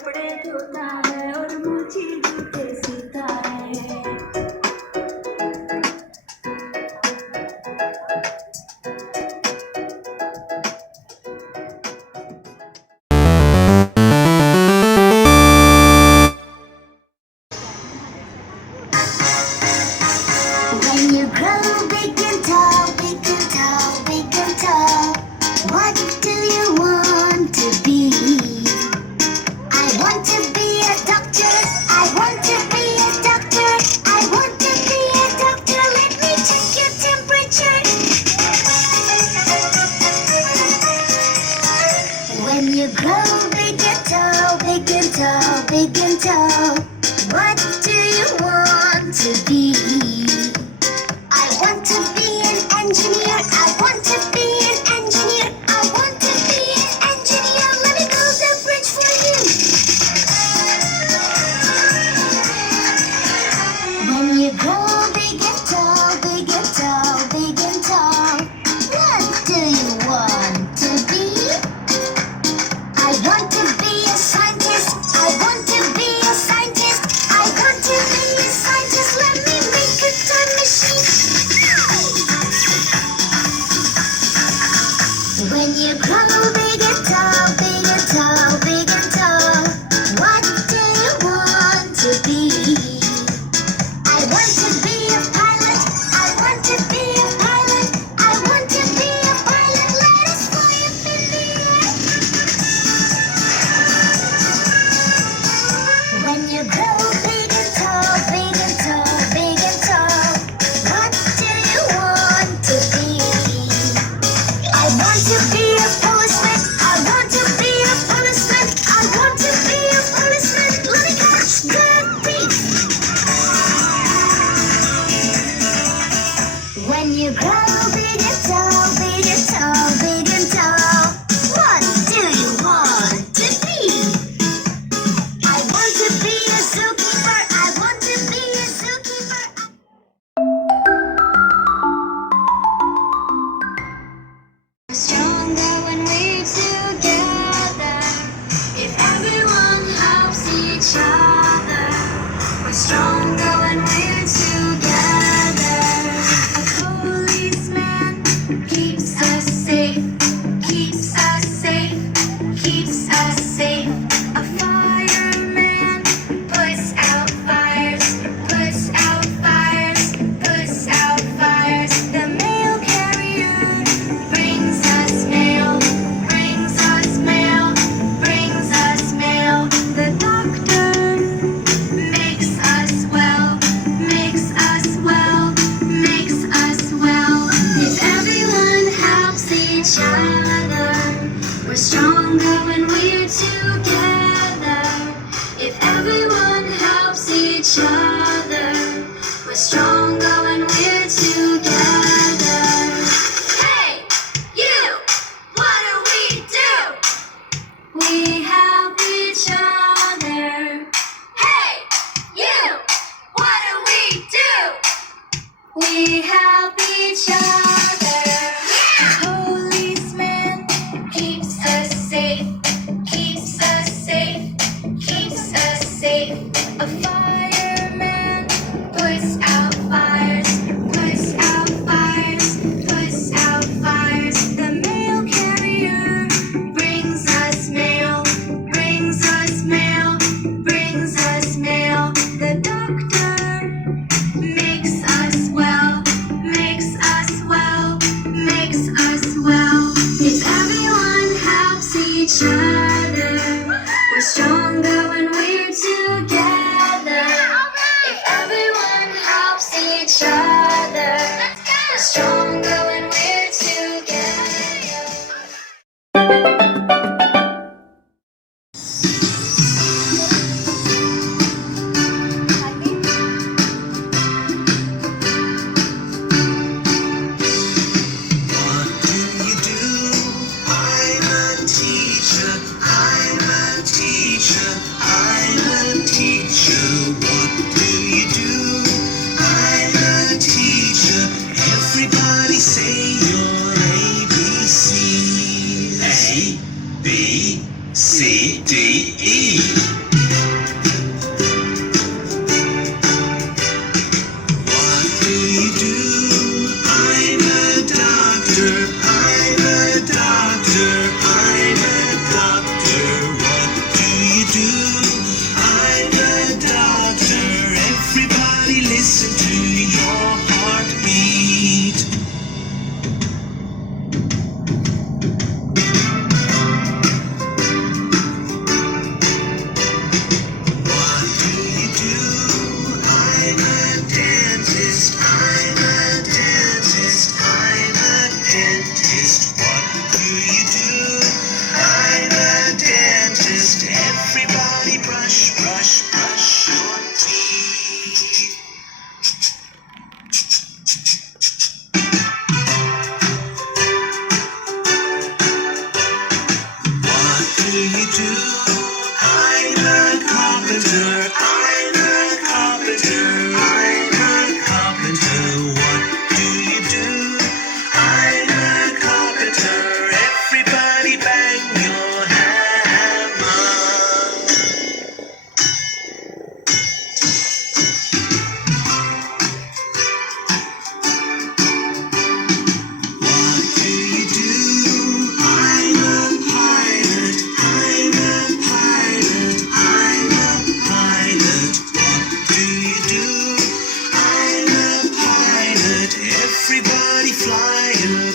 कपड़े धोता है और मुझे जूते सीता है। When you grow big and tall, big and tall, big and tall, what do you want to be? I want to be a doctor, I want to be a doctor, I want to be a doctor, let me check your temperature. When you grow big and tall, big and tall, big and tall, what do you want to be? I want to be an engineer, I want to be an engineer, I want to be an engineer, let me build a bridge for you. When you grow big and tall, big and tall, big and tall, what do you want to be? I want to be a scientist, I want to be a scientist, I want to be a scientist, let me make a time machine. When you grow big and tall, big and tall, big and tall, what do you want to be? I want to be a pilot, I want to be a pilot, I want to be a pilot, let us fly up in the air. When you grow big and tall, big and tall, big and tall, what do you want to be? I want to be a policeman, I want to be a policeman, I want to be a policeman, let me catch the thief. When you grow big and tall, big and tall, big and tall, what do you want to be? I want to be a zookeeper, I want to be a zookeeper. We're stronger when we're together. If everyone helps each other, we're stronger when we're together. A policeman keeps us safe, keeps us safe, keeps us safe. A fireman puts out fires, puts out fires, puts out fires. The mail carrier brings us mail, brings us mail, brings us mail. The doctor makes us well, makes us well, makes us well. If everyone helps each other, we're stronger when we're together. If everyone helps each other, we're stronger when we're together. Hey, you! What do? We help each other. Hey, you! What do? We help each other. A policeman keeps us safe, keeps us safe, keeps us safe. A fireman puts out fires, puts out fires, puts out fires. The mail carrier brings us mail, brings us mail, brings us mail. The doctor makes us well, makes us well, makes us well. If everyone helps each other, we're stronger when we're together. If everyone helps each other, we're stronger when we're together. What do you do? I'm a teacher, I'm a teacher, I'm a teacher. What do you do? I'm a teacher. Everybody say your ABC. A, B, C, D, E. do? I'm a doctor. Everybody listen to your heartbeat. What do you do? I'm a dentist. I'm a dentist. I'm a dentist. What do you do? I'm a dentist. Everybody brush, brush, brush your teeth. What do you do? I'm a carpenter. I'm a carpenter. I'm a carpenter. What do you do? I'm a carpenter. Everybody bang your hammer. What do you do? I'm a pilot. I'm a pilot. I'm a pilot. What do you do? I'm a pilot. Everybody fly a